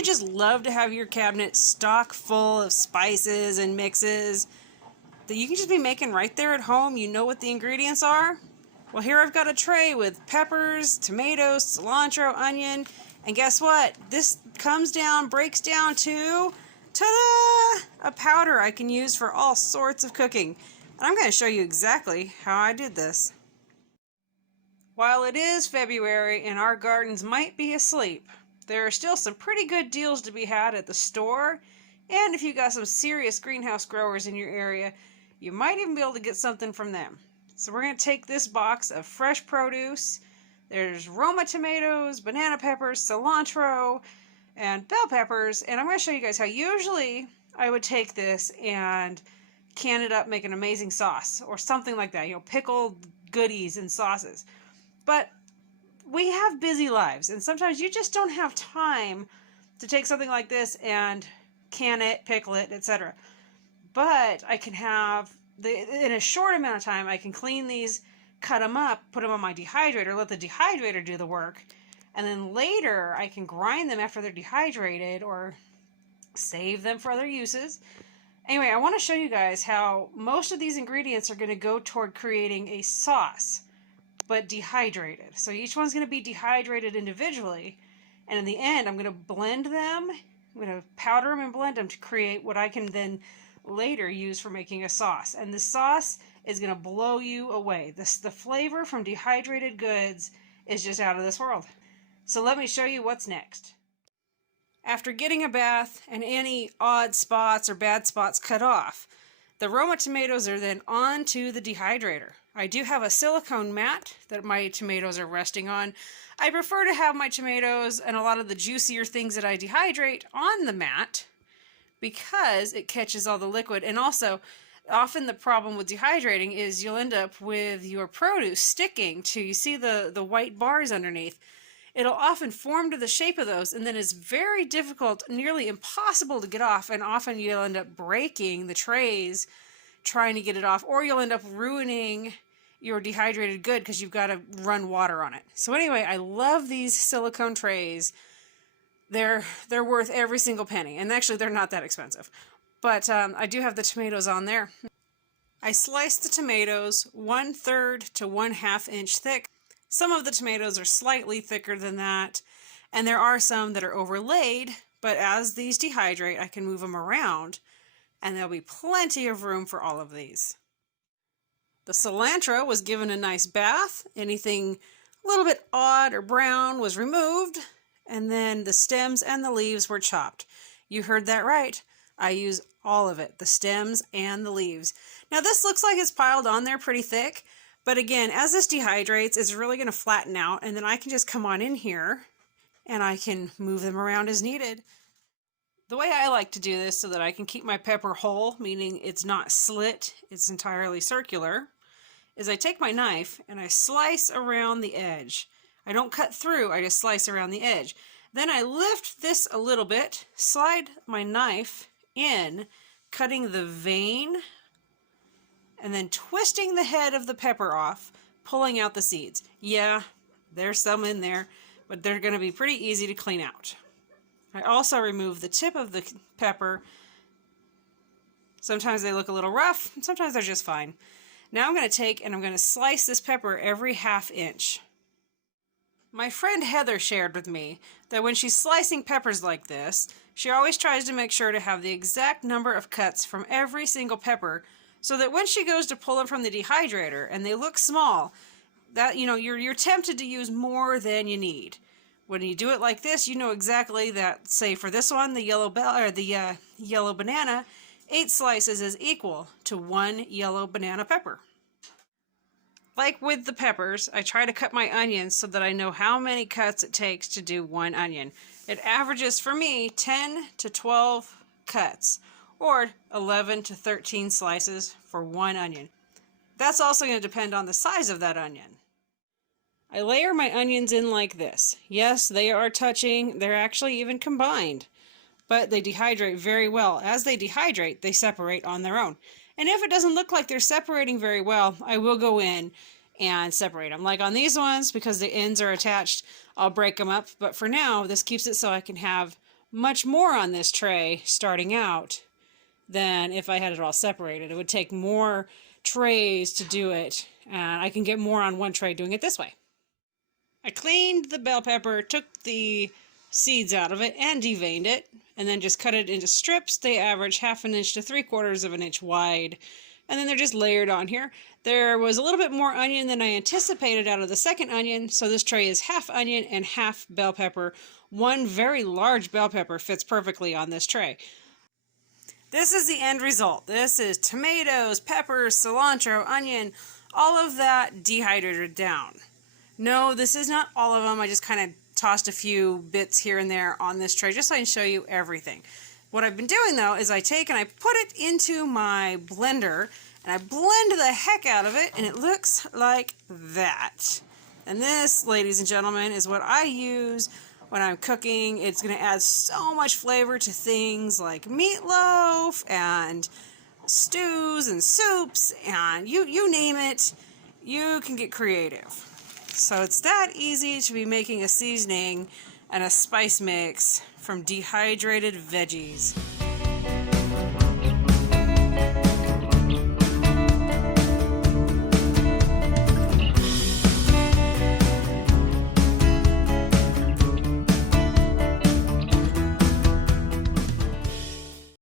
you just love to have your cabinet stock full of spices and mixes that you can just be making right there at home? You know what the ingredients are? Well, here I've got a tray with peppers, tomatoes, cilantro, onion, and guess what? This breaks down to, ta-da! A powder I can use for all sorts of cooking. And I'm going to show you exactly how I did this. While it is February and our gardens might be asleep, there are still some pretty good deals to be had at the store, and if you got some serious greenhouse growers in your area, you might even be able to get something from them. So we're going to take this box of fresh produce. There's Roma tomatoes, banana peppers, cilantro, and bell peppers, and I'm going to show you guys how usually I would take this and can it up, make an amazing sauce or something like that, pickled goodies and sauces. But we have busy lives, and sometimes you just don't have time to take something like this and can it, pickle it, etc. But I can have, in a short amount of time, I can clean these, cut them up, put them on my dehydrator, let the dehydrator do the work, and then later I can grind them after they're dehydrated or save them for other uses. Anyway, I want to show you guys how most of these ingredients are going to go toward creating a sauce, but dehydrated. So each one's going to be dehydrated individually, and in the end I'm going to blend them, I'm going to powder them and blend them to create what I can then later use for making a sauce. And the sauce is going to blow you away. The flavor from dehydrated goods is just out of this world. So let me show you what's next. After getting a bath and any odd spots or bad spots cut off, the Roma tomatoes are then onto the dehydrator. I do have a silicone mat that my tomatoes are resting on. I prefer to have my tomatoes and a lot of the juicier things that I dehydrate on the mat because it catches all the liquid. And also, often the problem with dehydrating is you'll end up with your produce sticking to, you see the white bars underneath. It'll often form to the shape of those, and then it's very difficult, nearly impossible to get off, and often you'll end up breaking the trays trying to get it off, or you'll end up ruining your dehydrated good because you've got to run water on it. So anyway, I love these silicone trays. They're worth every single penny, and actually they're not that expensive. But I do have the tomatoes on there. I sliced the tomatoes 1/3 to 1/2 inch thick. Some of the tomatoes are slightly thicker than that, and there are some that are overlaid, but as these dehydrate, I can move them around, and there'll be plenty of room for all of these. The cilantro was given a nice bath. Anything a little bit odd or brown was removed, and then the stems and the leaves were chopped. You heard that right. I use all of it, the stems and the leaves. Now this looks like it's piled on there pretty thick, but again, as this dehydrates, it's really going to flatten out, and then I can just come on in here and I can move them around as needed. The way I like to do this so that I can keep my pepper whole, meaning it's not slit, it's entirely circular, is I take my knife and I slice around the edge. I don't cut through, I just slice around the edge. Then I lift this a little bit, slide my knife in, cutting the vein, and then twisting the head of the pepper off, pulling out the seeds. Yeah, there's some in there, but they're going to be pretty easy to clean out. I also remove the tip of the pepper. Sometimes they look a little rough, and sometimes they're just fine. Now I'm going to take and I'm going to slice this pepper every 1/2 inch. My friend Heather shared with me that when she's slicing peppers like this, she always tries to make sure to have the exact number of cuts from every single pepper, so that when she goes to pull them from the dehydrator and they look small, that you're tempted to use more than you need. When you do it like this, you know exactly that, say for this one, the yellow banana, 8 slices is equal to 1 yellow banana pepper. Like with the peppers, I try to cut my onions so that I know how many cuts it takes to do 1 onion. It averages for me 10 to 12 cuts, or 11 to 13 slices for 1 onion. That's also going to depend on the size of that onion. I layer my onions in like this. Yes, they are touching, they're actually even combined, but they dehydrate very well. As they dehydrate, they separate on their own. And if it doesn't look like they're separating very well, I will go in and separate them. Like on these ones, because the ends are attached, I'll break them up. But for now, this keeps it so I can have much more on this tray starting out than if I had it all separated. It would take more trays to do it, and I can get more on one tray doing it this way. I cleaned the bell pepper, took the seeds out of it, and deveined it, and then just cut it into strips. They average 1/2 inch to 3/4 of an inch wide, and then they're just layered on here. There was a little bit more onion than I anticipated out of the second onion, so this tray is half onion and half bell pepper. One very large bell pepper fits perfectly on this tray. This is the end result. This is tomatoes, peppers, cilantro, onion, all of that dehydrated down. No, this is not all of them. I just kind of tossed a few bits here and there on this tray just so I can show you everything. What I've been doing though is I take and I put it into my blender and I blend the heck out of it, and it looks like that. And this, ladies and gentlemen, is what I use when I'm cooking. It's going to add so much flavor to things like meatloaf and stews and soups, and you name it, you can get creative. So it's that easy to be making a seasoning and a spice mix from dehydrated veggies.